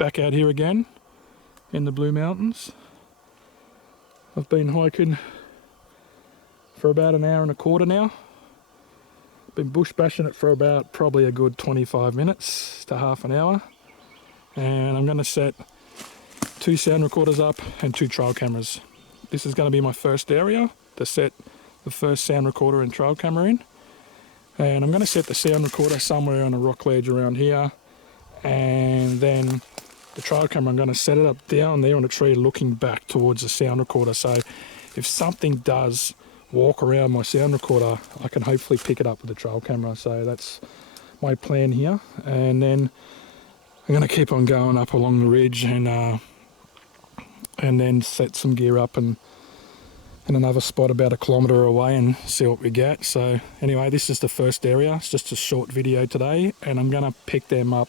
back out here again in the Blue Mountains. I've been hiking for about an hour and a quarter now. Been bush bashing it for about probably a good 25 minutes to half an hour. And I'm going to set 2 sound recorders up and 2 trail cameras. This is going to be my first area to set the first sound recorder and trail camera in. And I'm going to set the sound recorder somewhere on a rock ledge around here. And then the trail camera, I'm going to set it up down there on a tree looking back towards the sound recorder. So if something does walk around my sound recorder, I can hopefully pick it up with the trail camera. So that's my plan here. And then I'm going to keep on going up along the ridge and then set some gear up and in another spot about 1 kilometre away and see what we get. So anyway, this is the first area. It's just a short video today, and I'm going to pick them up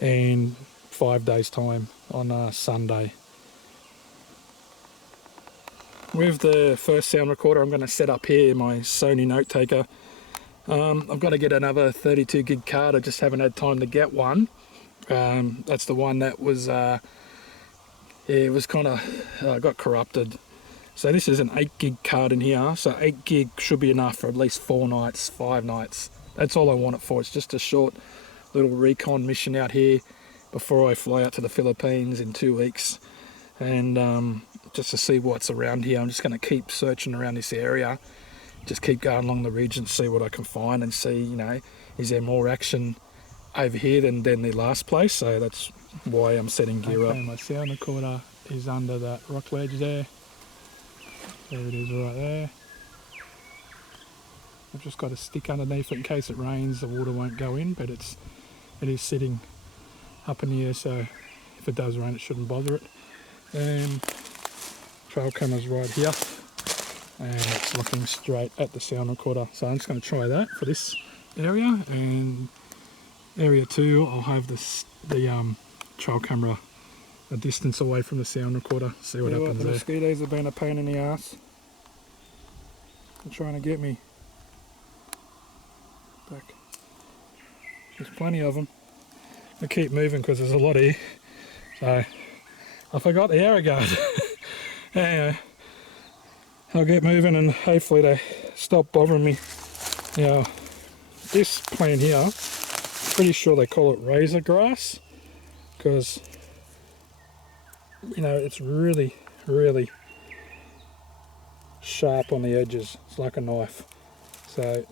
in 5 days time on Sunday. With the first sound recorder, I'm going to set up here my Sony note taker. I've got to get another 32 gig card. I just haven't had time to get one. That's the one that was it was kind of got corrupted. So this is an 8 gig card in here, so 8 gig should be enough for at least 4 nights, 5 nights. That's all I want it for. It's just a short little recon mission out here before I fly out to the Philippines in 2 weeks. And just to see what's around here. I'm just going to keep searching around this area, just keep going along the ridge and see what I can find and see, you know, is there more action over here than the last place. So that's why I'm setting gear up. My sound recorder is under that rock ledge there. There it is right there. I've just got a stick underneath it in case it rains, the water won't go in, but it is sitting up in the air, so if it does rain it shouldn't bother it. And trail camera's right here, and it's looking straight at the sound recorder. So I'm just going to try that for this area, and area 2 I'll have the trail camera a distance away from the sound recorder, see what happens there. The mosquitoes have been a pain in the ass. They're trying to get me back. There's plenty of them. I keep moving because there's a lot here. So I forgot the arrow guard. Anyway, I'll get moving and hopefully they stop bothering me. Now, this plant here, pretty sure they call it razor grass because, you know, it's really, really sharp on the edges. It's like a knife. So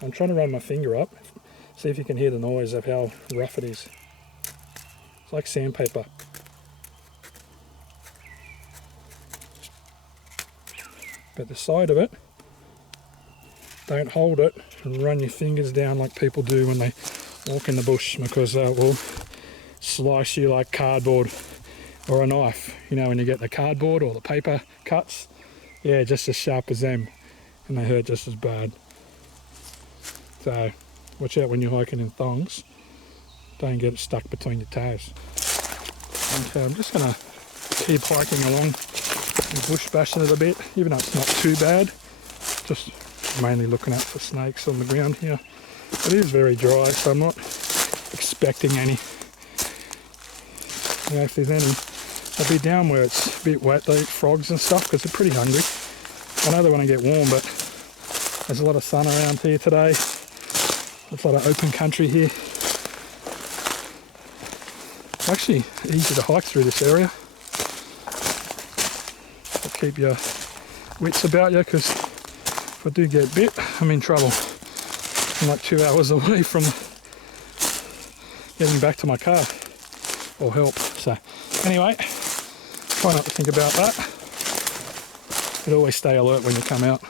I'm trying to run my finger up, see if you can hear the noise of how rough it is. It's like sandpaper. But the side of it, don't hold it and run your fingers down like people do when they walk in the bush, because that will slice you like cardboard or a knife. You know, when you get the cardboard or the paper cuts, yeah, just as sharp as them, and they hurt just as bad. So watch out when you're hiking in thongs, don't get it stuck between your toes. Okay, I'm just going to keep hiking along and bush bashing it a bit, even though it's not too bad. Just mainly looking out for snakes on the ground here. It is very dry, so I'm not expecting any. You know, if there's any, I'll be down where it's a bit wet. They eat frogs and stuff because they're pretty hungry. I know they want to get warm, but there's a lot of sun around here today. There's a lot of open country here. It's actually easy to hike through this area. So keep your wits about you, because if I do get bit, I'm in trouble. I'm like 2 hours away from getting back to my car or help. So anyway, try not to think about that, but always stay alert when you come out.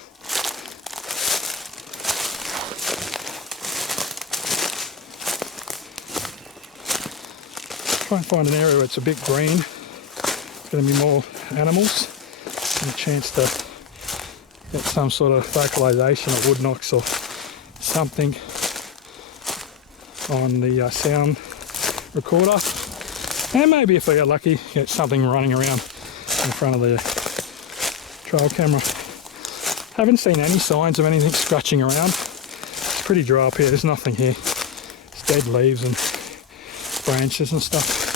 Try and find an area where it's a bit green. There's going to be more animals and a chance to get some sort of vocalization or wood knocks or something on the sound recorder. And maybe if I get lucky, get something running around in front of the trail camera. Haven't seen any signs of anything scratching around. It's pretty dry up here, there's nothing here. It's dead leaves and branches and stuff.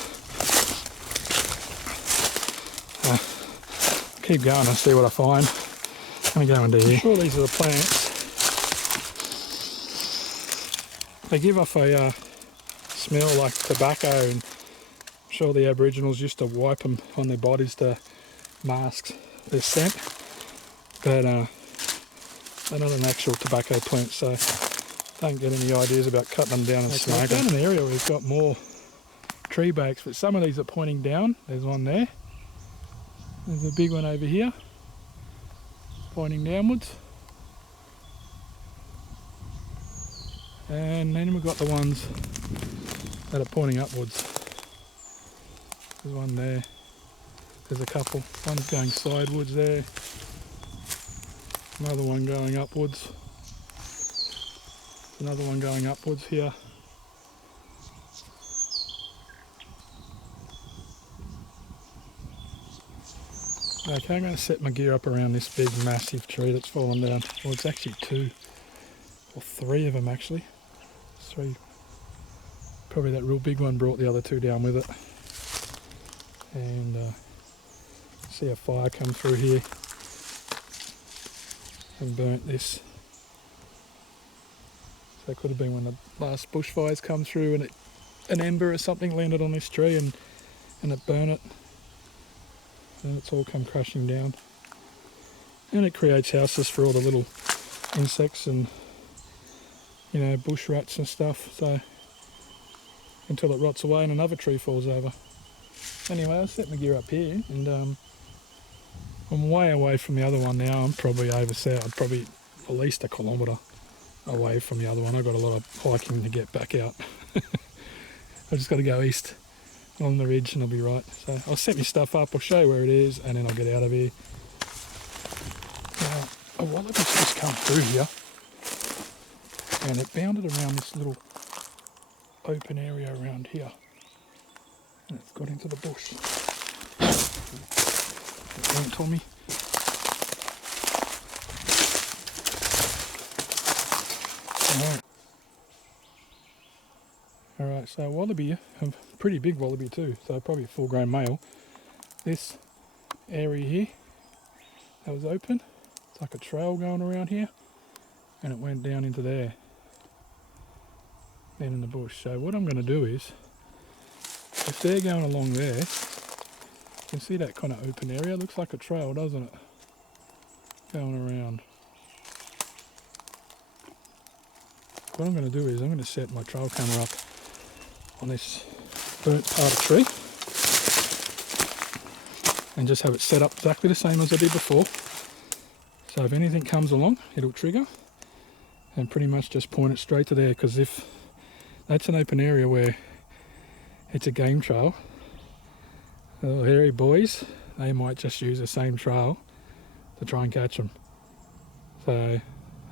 keep going and see what I find. Let me go into here. I'm sure these are the plants. They give off a smell like tobacco, and I'm sure the Aboriginals used to wipe them on their bodies to mask their scent. But they're not an actual tobacco plant, so don't get any ideas about cutting them down and smoking. I found an area where we've got more tree breaks, but some of these are pointing down. There's one there. There's a big one over here, pointing downwards. And then we've got the ones that are pointing upwards. There's one there. There's a couple. One's going sidewards there. Another one going upwards. Another one going upwards here. Okay, I'm going to set my gear up around this big massive tree that's fallen down. Well, it's actually two or three of them actually. Three. Probably that real big one brought the other two down with it. And see a fire come through here and burnt this. So it could have been when the last bushfires come through and an ember or something landed on this tree and it burnt it. And it's all come crashing down. And it creates houses for all the little insects and, you know, bush rats and stuff. So until it rots away and another tree falls over. Anyway, I'll set my gear up here, and I'm way away from the other one now. I'm probably over south. I'm probably at least 1 kilometre away from the other one. I've got a lot of hiking to get back out. I just got to go east along the ridge and I'll be right. So I'll set my stuff up, I'll show you where it is, and then I'll get out of here. Now, a wallaby's just come through here and it bounded around this little open area around here and it's got into the bush. Don't tell me. Alright, so wallaby, a pretty big wallaby too, so probably a full-grown male. This area here, that was open, it's like a trail going around here, and it went down into there, then in the bush. So what I'm going to do is, if they're going along there, you can see that kind of open area, looks like a trail, doesn't it? Going around. What I'm going to do is I'm going to set my trail camera up on this burnt part of the tree and just have it set up exactly the same as I did before. So if anything comes along, it'll trigger and pretty much just point it straight to there, because if that's an open area where it's a game trail, the little hairy boys, they might just use the same trail to try and catch them. So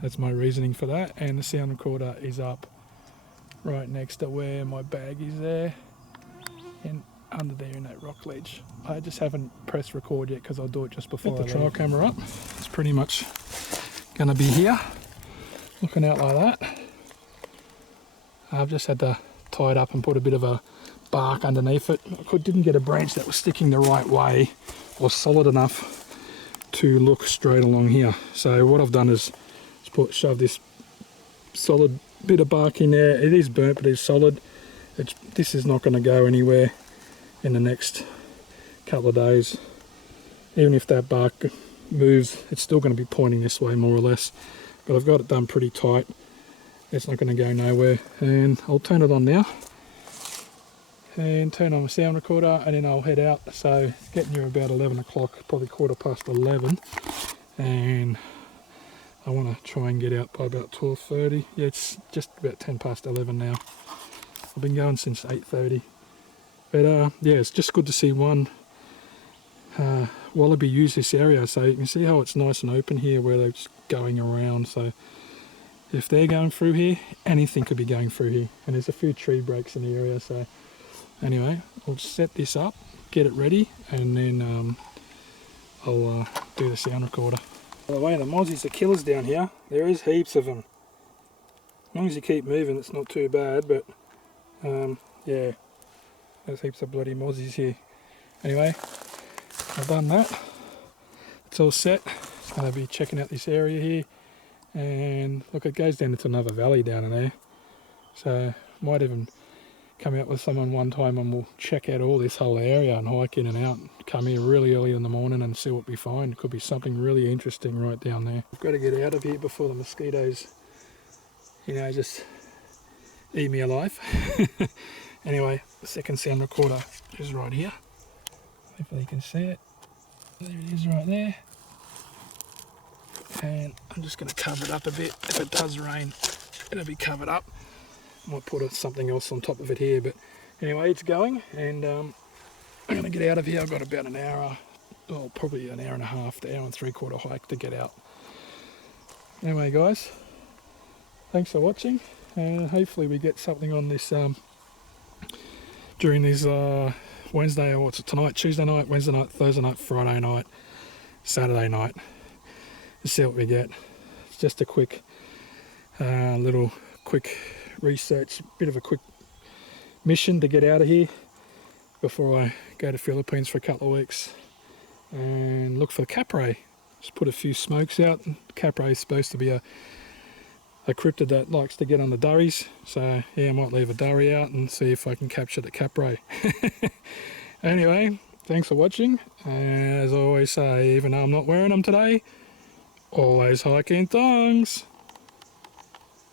that's my reasoning for that, and the sound recorder is up right next to where my bag is there and under there in that rock ledge. I just haven't pressed record yet because I'll do it just before I leave. Get the trail camera up. It's pretty much going to be here, looking out like that. I've just had to tie it up and put a bit of a bark underneath it. I didn't get a branch that was sticking the right way or solid enough to look straight along here. So what I've done is shove this solid bit of bark in there. It is burnt, but it's solid. This is not going to go anywhere in the next couple of days. Even if that bark moves, it's still going to be pointing this way more or less. But I've got it done pretty tight. It's not going to go nowhere. And I'll turn it on now and turn on the sound recorder, and then I'll head out. So getting here about 11 o'clock, probably 11:15, and I want to try and get out by about 12:30. Yeah, it's just about 11:10 now. I've been going since 8:30. But yeah, it's just good to see one wallaby use this area. So you can see how it's nice and open here where they're just going around. So if they're going through here, anything could be going through here. And there's a few tree breaks in the area. So anyway, I'll set this up, get it ready, and then I'll do the sound recorder. By the way, the mozzies are killers down here. There is heaps of them. As long as you keep moving, it's not too bad, but yeah, there's heaps of bloody mozzies here. Anyway, I've done that. it's all set. It's going to be checking out this area here, and look, it goes down into another valley down in there, so might even come out with someone one time and we'll check out all this whole area and hike in and out. Come here really early in the morning and see what we find. It could be something really interesting right down there. I've got to get out of here before the mosquitoes, you know, just eat me alive. Anyway, the second sound recorder is right here. Hopefully you can see it. There it is right there. And I'm just going to cover it up a bit. If it does rain, it'll be covered up. I might put something else on top of it here, but anyway, it's going, and I'm going to get out of here. I've got about an hour, well, probably an hour and a half, the hour and 3/4 hike to get out. Anyway, guys, thanks for watching, and hopefully we get something on this during this Wednesday, or what's it tonight? Tuesday night, Wednesday night, Thursday night, Friday night, Saturday night. Let's see what we get. It's just a quick little quick research, bit of a quick mission to get out of here before I go to Philippines for a couple of weeks and look for the capray. Just put a few smokes out. Capray is supposed to be a cryptid that likes to get on the durries, so yeah, I might leave a durry out and see if I can capture the capray. Anyway, thanks for watching. As I always say, even though I'm not wearing them today, always hiking thongs.